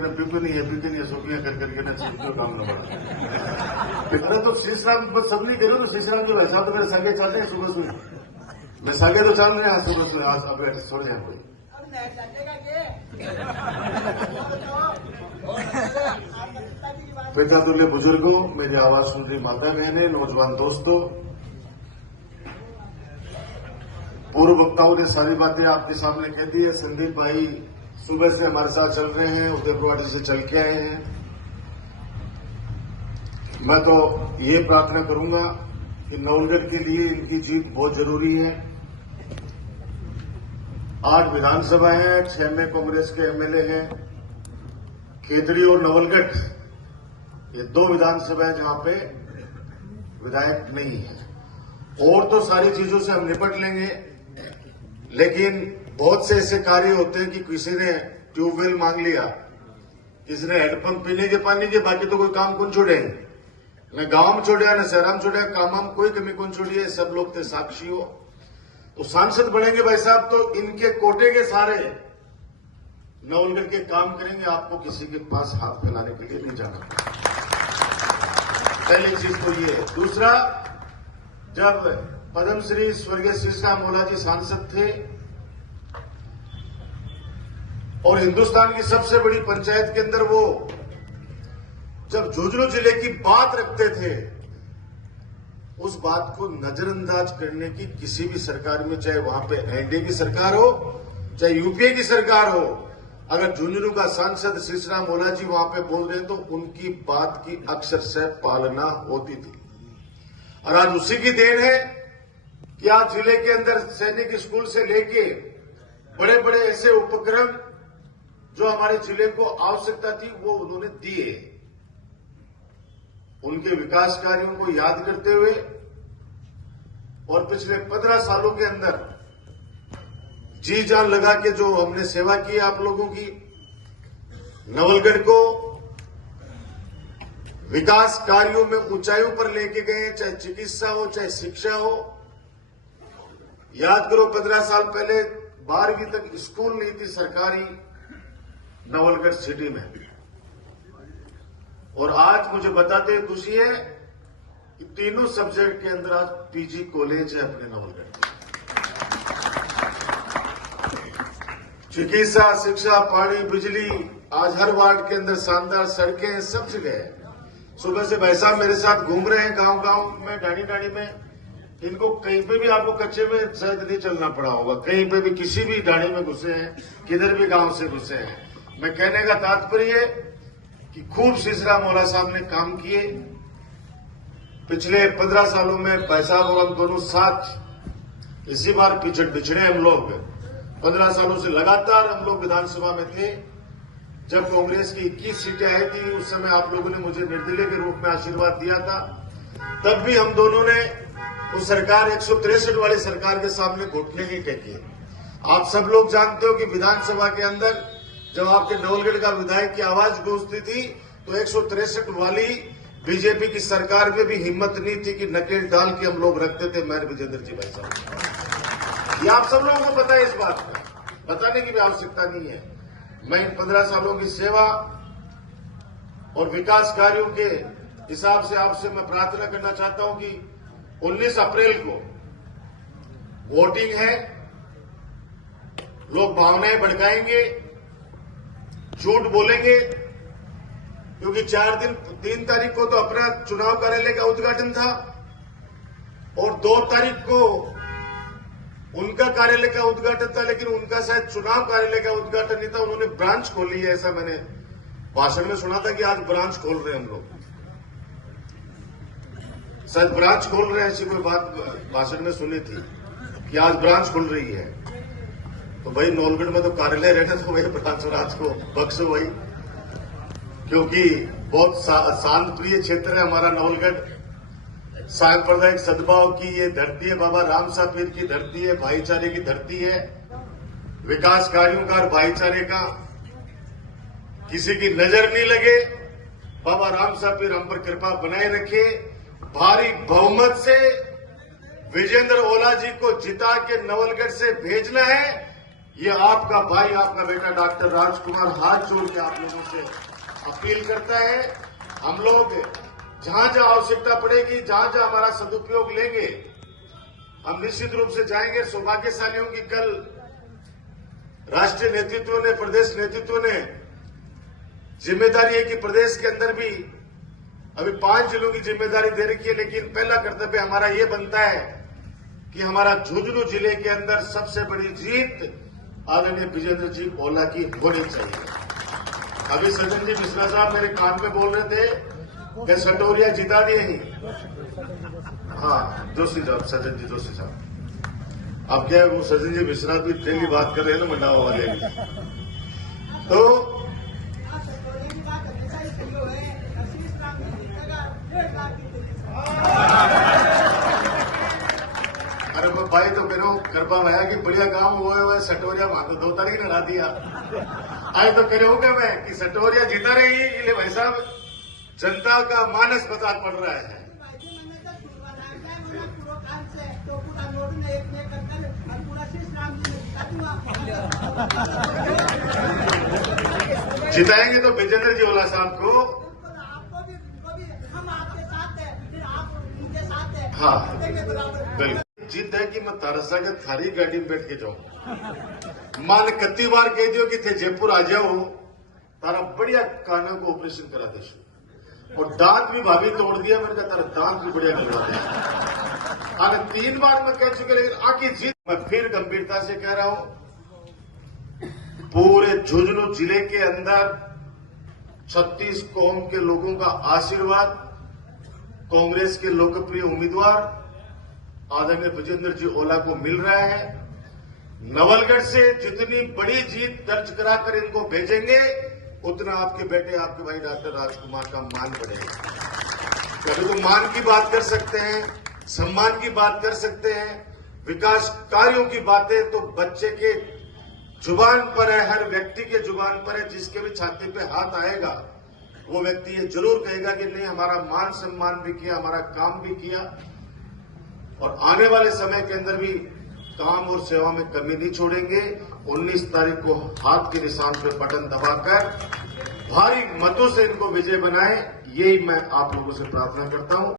बिल्कुल नहीं है, बिल्कुल नहीं है, सोफिया कर करके ना चीज काम न बढ़ा। इतना तो शीशराम बस सब नहीं करो तो शीशराम जो ऐसा तो मेरे सागे चल रहे हैं सुबह सुबह, मैं सागे तो चल रहे हैं सुबह सुबह, आज अब छोड़ जाए कोई। पिता तुल्य बुजुर्गों, मेरी आवाज सुन रही माता बहने, नौजवान दोस्तों, पूर्व वक्ताओं ने सारी बातें आपके सामने कह दी है। संदीप भाई सुबह से हमारे साथ चल रहे हैं, उदयपुर से चल के आए हैं। मैं तो ये प्रार्थना करूंगा कि नवलगढ़ के लिए इनकी जीत बहुत जरूरी है। 8 विधानसभा है, 6 में कांग्रेस के एमएलए हैं। खेतड़ी और नवलगढ़ ये 2 विधानसभा है जहां पे विधायक नहीं है। और तो सारी चीजों से हम निपट लेंगे, लेकिन बहुत से ऐसे कार्य होते हैं कि किसी ने ट्यूबवेल मांग लिया, किसी ने हैंडपंप पीने के पानी के, बाकी तो कोई काम कौन छोड़े, न गांव में छोड़ा न शहर में छोड़ा, काम हम कोई कमी कौन छोड़ी है, सब लोग थे साक्षी हो। तो सांसद बनेंगे भाई साहब तो इनके कोटे के सारे नवलगढ़ के काम करेंगे, आपको किसी के पास हाथ फैलाने के लिए नहीं जाना। पहली चीज तो ये है। दूसरा, जब पद्मश्री स्वर्गीय शीशराम मोला जी सांसद थे और हिंदुस्तान की सबसे बड़ी पंचायत के अंदर वो जब झुंझुनू जिले की बात रखते थे, उस बात को नजरअंदाज करने की किसी भी सरकार में, चाहे वहां पे एनडीए की सरकार हो चाहे यूपीए की सरकार हो, अगर झुंझुनू का सांसद शीशराम मोला जी वहां पे बोल रहे हैं तो उनकी बात की अक्षरशः पालना होती थी। और आज उसी की देन है कि आज जिले के अंदर सैनिक स्कूल से लेके बड़े बड़े ऐसे उपक्रम जो हमारे जिले को आवश्यकता थी वो उन्होंने दिए। उनके विकास कार्यों को याद करते हुए और पिछले 15 सालों के अंदर जी जान लगा के जो हमने सेवा की आप लोगों की, नवलगढ़ को विकास कार्यों में ऊंचाइयों पर लेके गए, चाहे चिकित्सा हो चाहे शिक्षा हो। याद करो 15 साल पहले 12वीं तक स्कूल नहीं थी सरकारी नवलगढ़ सिटी में, और आज मुझे बताते हुए खुशी है कि तीनों सब्जेक्ट के अंदर आज पीजी कॉलेज है अपने नवलगढ़ में। चिकित्सा, शिक्षा, पानी, बिजली, आज हर वार्ड के अंदर शानदार सड़कें, सब जगह है। सुबह से भाई साहब मेरे साथ घूम रहे हैं गांव गांव में, डाणी डाणी में। इनको कहीं पे भी आपको कच्चे में शायद नहीं चलना पड़ा होगा, कहीं पे भी किसी भी डाणी में घुसे हैं, किधर भी गांव से घुसे हैं। मैं कहने का तात्पर्य कि खूब शीशराम मोला साहब ने काम किए। पिछले 15 सालों में भाई साहब और हम दोनों साथ, इसी बार बिछड़े हम लोग 15 सालों से लगातार हम लोग विधानसभा में थे। जब कांग्रेस की 21 सीटें आई थी उस समय आप लोगों ने मुझे निर्दलीय के रूप में आशीर्वाद दिया था। तब भी हम दोनों ने उस सरकार 163 वाली सरकार के सामने घुटने नहीं टेके। आप सब लोग जानते हो कि विधानसभा के अंदर जब आपके नवलगढ़ का विधायक की आवाज गूंजती थी तो 163 वाली बीजेपी की सरकार में भी हिम्मत नहीं थी कि नकेल डाल के हम लोग रखते थे मेयर विजेंद्र जी भाई साहब। ये आप सब लोगों को पता है, इस बात का बताने की भी आवश्यकता नहीं है। मैं इन 15 सालों की सेवा और विकास कार्यों के हिसाब से आपसे मैं प्रार्थना करना चाहता हूं कि 19 अप्रैल को वोटिंग है। लोग भावनाएं भड़काएंगे, झूठ बोलेंगे, क्योंकि 3 तारीख को तो अपना चुनाव कार्यालय का उद्घाटन था और 2 तारीख को उनका कार्यालय का उद्घाटन था, लेकिन उनका शायद चुनाव कार्यालय का उद्घाटन नहीं था, उन्होंने ब्रांच खोली है, ऐसा मैंने भाषण में सुना था कि आज ब्रांच खोल रहे हैं हम लोग, शायद ब्रांच खोल रहे हैं, ऐसी कोई बात भाषण में सुनी थी कि आज ब्रांच खुल रही है। तो भाई नवलगढ़ में तो कार्यालय रहना, तो वही ब्रांच राज को बख्शो भाई, क्योंकि बहुत शांत प्रिय क्षेत्र है हमारा नवलगढ़। सांप्रदायिक सद्भाव की ये धरती है, बाबा रामसा पीर की धरती है, भाईचारे की धरती है, विकास कार्यों का और भाईचारे का किसी की नजर नहीं लगे। बाबा रामसा पीर हम पर कृपा बनाए रखे। भारी बहुमत से विजेंद्र ओला जी को जिता के नवलगढ़ से भेजना है, ये आपका भाई, आपका बेटा डॉक्टर राजकुमार हाथ जोड़ के आप लोगों से अपील करता है। हम लोग जहां जहां आवश्यकता पड़ेगी, जहां जहां हमारा सदुपयोग लेंगे, हम निश्चित रूप से जाएंगे। सौभाग्यशालियों की कल राष्ट्रीय नेतृत्व ने, प्रदेश नेतृत्व ने जिम्मेदारी है कि प्रदेश के अंदर भी अभी 5 जिलों की जिम्मेदारी दे रखी है, लेकिन पहला कर्तव्य हमारा ये बनता है कि हमारा झुंझुनू जिले के अंदर सबसे बड़ी जीत आदरणीय विजेंद्र जी ओला की होनी चाहिए। अभी सज्जन जी मिश्रा साहब मेरे कान में बोल रहे थे कि सटोरिया जिता दिए ही। हाँ, जोशी साहब, सज्जन जी जोशी साहब, अब क्या है, वो सज्जन जी मिश्रा भी डेली बात कर रहे हैं ना मंडावा वाले। तो अरे मैं भाई तो कह रहा हूँ कृपा भैया कि बढ़िया काम हुए सटोरिया मानो 2 तारीख लड़ा दिया। आज तो कह रहा हूँ मैं कि सटोरिया जीता रही, इसलिए भाई साहब जनता का मानस पता पड़ रहा है। जिताएंगे तो विजेंद्र जी ओला साहब को। हाँ बिल्कुल, जिद है कि मैं तारसा के थारी गाड़ी में बैठ के जाऊं। मां ने कत्ती बार कह दियो कि थे जयपुर आ जाओ, तारा बढ़िया कानों को ऑपरेशन करा दे, और दांत भी भाभी तोड़ दिया। मैंने कहा तारा दांत भी बढ़िया करवा दिया। आगे 3 बार मैं कह चुके, लेकिन आखिर जीत मैं फिर गंभीरता से कह रहा हूं। पूरे झुंझुनू जिले के अंदर 36 कौम के लोगों का आशीर्वाद, कांग्रेस के लोकप्रिय उम्मीदवार आदरणीय विजेंद्र जी ओला को मिल रहा है। नवलगढ़ से जितनी बड़ी जीत दर्ज कराकर इनको भेजेंगे, उतना आपके बेटे, आपके भाई डॉक्टर राजकुमार का मान बढ़ेगा। कभी तो मान की बात कर सकते हैं, सम्मान की बात कर सकते हैं, विकास कार्यों की बातें तो बच्चे के जुबान पर है, हर व्यक्ति के जुबान पर है। जिसके भी छाती पे हाथ आएगा वो व्यक्ति ये जरूर कहेगा कि नहीं, हमारा मान सम्मान भी किया, हमारा काम भी किया, और आने वाले समय के अंदर भी काम और सेवा में कमी नहीं छोड़ेंगे। 19 तारीख को हाथ के निशान पे बटन दबाकर भारी मतों से इनको विजय बनाएं, यही मैं आप लोगों से प्रार्थना करता हूं।